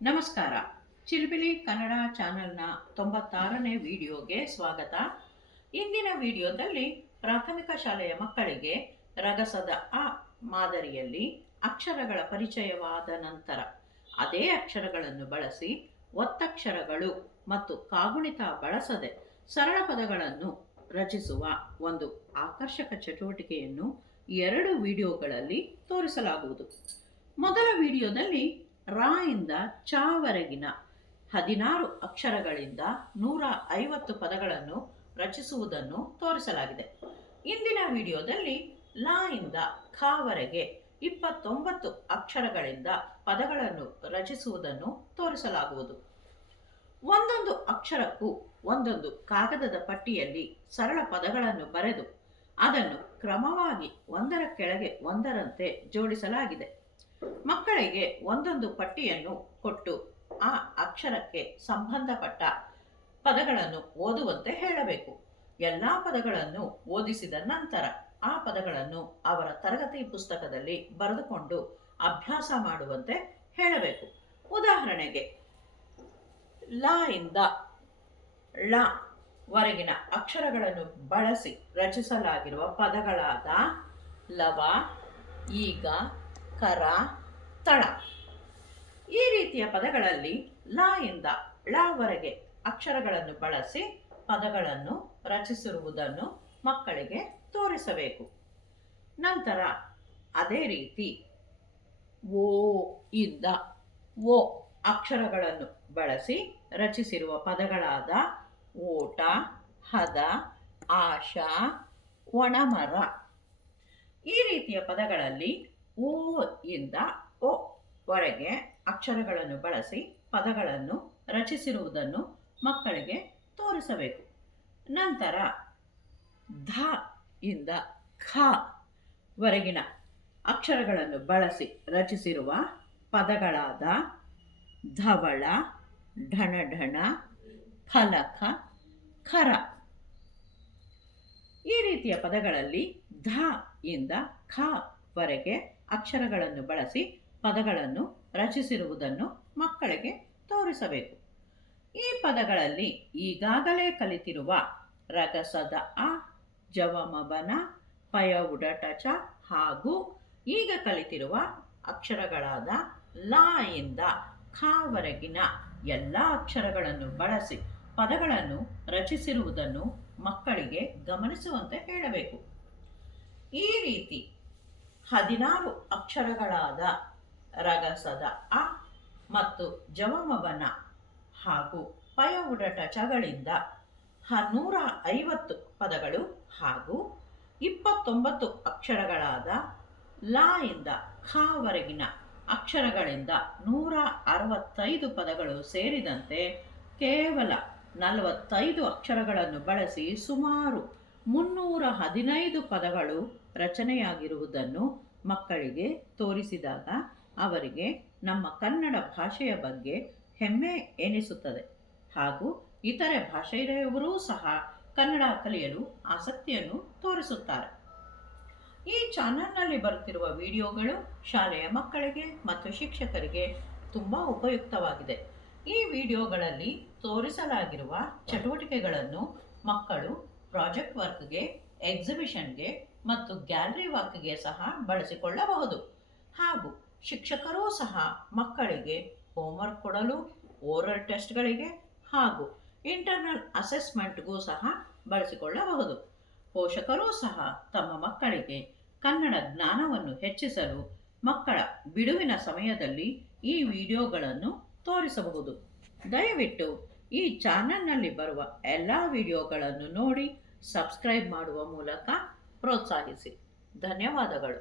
ನಮಸ್ಕಾರ. ಚಿಲಿಪಿಲಿ ಕನ್ನಡ ಚಾನೆಲ್ನ 96ನೇ ವಿಡಿಯೋಗೆ ಸ್ವಾಗತ. ಇಂದಿನ ವಿಡಿಯೋದಲ್ಲಿ ಪ್ರಾಥಮಿಕ ಶಾಲೆಯ ಮಕ್ಕಳಿಗೆ ರಗಸದ ಅ ಮಾದರಿಯಲ್ಲಿ ಅಕ್ಷರಗಳ ಪರಿಚಯವಾದ ನಂತರ ಅದೇ ಅಕ್ಷರಗಳನ್ನು ಬಳಸಿ ಒತ್ತಕ್ಷರಗಳು ಮತ್ತು ಕಾಗುಣಿತ ಬಳಸದೆ ಸರಳ ಪದಗಳನ್ನು ರಚಿಸುವ ಒಂದು ಆಕರ್ಷಕ ಚಟುವಟಿಕೆಯನ್ನು 2 ವಿಡಿಯೋಗಳಲ್ಲಿ ತೋರಿಸಲಾಗುವುದು. ಮೊದಲ ವಿಡಿಯೋದಲ್ಲಿ ರಾ ಇಂದ ಚಾವರೆಗಿನ 16 ಅಕ್ಷರಗಳಿಂದ 150 ಪದಗಳನ್ನು ರಚಿಸುವುದನ್ನು ತೋರಿಸಲಾಗಿದೆ. ಇಂದಿನ ವಿಡಿಯೋದಲ್ಲಿ ಲಾ ಇಂದ ಖಾವರೆಗೆ 29 ಅಕ್ಷರಗಳಿಂದ ಪದಗಳನ್ನು ರಚಿಸುವುದನ್ನು ತೋರಿಸಲಾಗುವುದು. ಒಂದೊಂದು ಅಕ್ಷರಕ್ಕೂ ಒಂದೊಂದು ಕಾಗದದ ಪಟ್ಟಿಯಲ್ಲಿ ಸರಳ ಪದಗಳನ್ನು ಬರೆದು ಅದನ್ನು ಕ್ರಮವಾಗಿ ಒಂದರ ಕೆಳಗೆ ಒಂದರಂತೆ ಜೋಡಿಸಲಾಗಿದೆ. ಮಕ್ಕಳಿಗೆ ಒಂದೊಂದು ಪಟ್ಟಿಯನ್ನು ಕೊಟ್ಟು ಆ ಅಕ್ಷರಕ್ಕೆ ಸಂಬಂಧಪಟ್ಟ ಪದಗಳನ್ನು ಓದುವಂತೆ ಹೇಳಬೇಕು. ಎಲ್ಲ ಪದಗಳನ್ನು ಓದಿಸಿದ ನಂತರ ಆ ಪದಗಳನ್ನು ಅವರ ತರಗತಿ ಪುಸ್ತಕದಲ್ಲಿ ಬರೆದುಕೊಂಡು ಅಭ್ಯಾಸ ಮಾಡುವಂತೆ ಹೇಳಬೇಕು. ಉದಾಹರಣೆಗೆ, ಲಾ ಇಂದ ಳ ವರೆಗಿನ ಅಕ್ಷರಗಳನ್ನು ಬಳಸಿ ರಚಿಸಲಾಗಿರುವ ಪದಗಳಾದ ಲವ, ಈಗ, ಕರ, ತಳ. ಈ ರೀತಿಯ ಪದಗಳಲ್ಲಿ ಲಾ ಇಂದ ಳ ವರೆಗೆ ಅಕ್ಷರಗಳನ್ನು ಬಳಸಿ ಪದಗಳನ್ನು ರಚಿಸಿರುವುದನ್ನು ಮಕ್ಕಳಿಗೆ ತೋರಿಸಬೇಕು. ನಂತರ ಅದೇ ರೀತಿ ಓ ಇಂದ ಓ ಅಕ್ಷರಗಳನ್ನು ಬಳಸಿ ರಚಿಸಿರುವ ಪದಗಳಾದ ಓಟ, ಹದ, ಆಶಾ, ಒಣಮರ. ಈ ರೀತಿಯ ಪದಗಳಲ್ಲಿ ಓ ಇಂದ ಓ ವರೆಗೆ ಅಕ್ಷರಗಳನ್ನು ಬಳಸಿ ಪದಗಳನ್ನು ರಚಿಸಿರುವುದನ್ನು ಮಕ್ಕಳಿಗೆ ತೋರಿಸಬೇಕು. ನಂತರ ಧ ಇಂದ ಖ ವರೆಗಿನ ಅಕ್ಷರಗಳನ್ನು ಬಳಸಿ ರಚಿಸಿರುವ ಪದಗಳಾದ ಧವಳ, ಢಣಢಣ, ಫಲಕ, ಖರ. ಈ ರೀತಿಯ ಪದಗಳಲ್ಲಿ ಧ ಇಂದ ಖ ವರೆಗೆ ಅಕ್ಷರಗಳನ್ನು ಬಳಸಿ ಪದಗಳನ್ನು ರಚಿಸಿರುವುದನ್ನು ಮಕ್ಕಳಿಗೆ ತೋರಿಸಬೇಕು. ಈ ಪದಗಳಲ್ಲಿ ಈಗಾಗಲೇ ಕಲಿತಿರುವ ರಗಸದ ಅ, ಜವಮಬನ, ಪಯ ಉಡಟ ಚ ಹಾಗೂ ಈಗ ಕಲಿತಿರುವ ಅಕ್ಷರಗಳಾದ ಲಾ ಇಂದ ಖ ವರೆಗಿನ ಎಲ್ಲ ಅಕ್ಷರಗಳನ್ನು ಬಳಸಿ ಪದಗಳನ್ನು ರಚಿಸಿರುವುದನ್ನು ಮಕ್ಕಳಿಗೆ ಗಮನಿಸುವಂತೆ ಹೇಳಬೇಕು. ಈ ರೀತಿ 16 ಅಕ್ಷರಗಳಾದ ರಗಸದ ಅ ಮತ್ತು ಜವಮಬನ ಹಾಗೂ ಪಯ ಉಡಟ ಚಗಳಿಂದ 150 ಪದಗಳು ಹಾಗೂ 29 ಅಕ್ಷರಗಳಾದ ಲಾ ಇಂದ ಖ ವರೆಗಿನ ಅಕ್ಷರಗಳಿಂದ 165 ಪದಗಳು ಸೇರಿದಂತೆ ಕೇವಲ 45 ಅಕ್ಷರಗಳನ್ನು ಬಳಸಿ ಸುಮಾರು 315 ಪದಗಳು ರಚನೆಯಾಗಿರುವುದನ್ನು ಮಕ್ಕಳಿಗೆ ತೋರಿಸಿದಾಗ ಅವರಿಗೆ ನಮ್ಮ ಕನ್ನಡ ಭಾಷೆಯ ಬಗ್ಗೆ ಹೆಮ್ಮೆ ಎನಿಸುತ್ತದೆ ಹಾಗೂ ಇತರೆ ಭಾಷೆಯವರೂ ಸಹ ಕನ್ನಡ ಕಲಿಯಲು ಆಸಕ್ತಿಯನ್ನು ತೋರಿಸುತ್ತಾರೆ. ಈ ಚಾನೆಲ್ನಲ್ಲಿ ಬರುತ್ತಿರುವ ವಿಡಿಯೋಗಳು ಶಾಲೆಯ ಮಕ್ಕಳಿಗೆ ಮತ್ತು ಶಿಕ್ಷಕರಿಗೆ ತುಂಬ ಉಪಯುಕ್ತವಾಗಿದೆ. ಈ ವಿಡಿಯೋಗಳಲ್ಲಿ ತೋರಿಸಲಾಗಿರುವ ಚಟುವಟಿಕೆಗಳನ್ನು ಮಕ್ಕಳು ಪ್ರಾಜೆಕ್ಟ್ ವರ್ಕ್ಗೆ, ಎಕ್ಸಿಬಿಷನ್ಗೆ ಮತ್ತು ಗ್ಯಾಲರಿ ವರ್ಕ್ಗೆ ಸಹ ಬಳಸಿಕೊಳ್ಳಬಹುದು ಹಾಗೂ ಶಿಕ್ಷಕರೂ ಸಹ ಮಕ್ಕಳಿಗೆ ಹೋಮ್ವರ್ಕ್ ಕೊಡಲು, ಓರಲ್ ಟೆಸ್ಟ್ಗಳಿಗೆ ಹಾಗೂ ಇಂಟರ್ನಲ್ ಅಸೆಸ್ಮೆಂಟ್ಗೂ ಸಹ ಬಳಸಿಕೊಳ್ಳಬಹುದು. ಪೋಷಕರೂ ಸಹ ತಮ್ಮ ಮಕ್ಕಳಿಗೆ ಕನ್ನಡ ಜ್ಞಾನವನ್ನು ಹೆಚ್ಚಿಸಲು ಮಕ್ಕಳ ಬಿಡುವಿನ ಸಮಯದಲ್ಲಿ ಈ ವಿಡಿಯೋಗಳನ್ನು ತೋರಿಸಬಹುದು. ದಯವಿಟ್ಟು ಈ ಚಾನೆಲ್ನಲ್ಲಿ ಬರುವ ಎಲ್ಲ ವಿಡಿಯೋಗಳನ್ನು ನೋಡಿ ಸಬ್ಸ್ಕ್ರೈಬ್ ಮಾಡುವ ಮೂಲಕ ಪ್ರೋತ್ಸಾಹಿಸಿ. ಧನ್ಯವಾದಗಳು.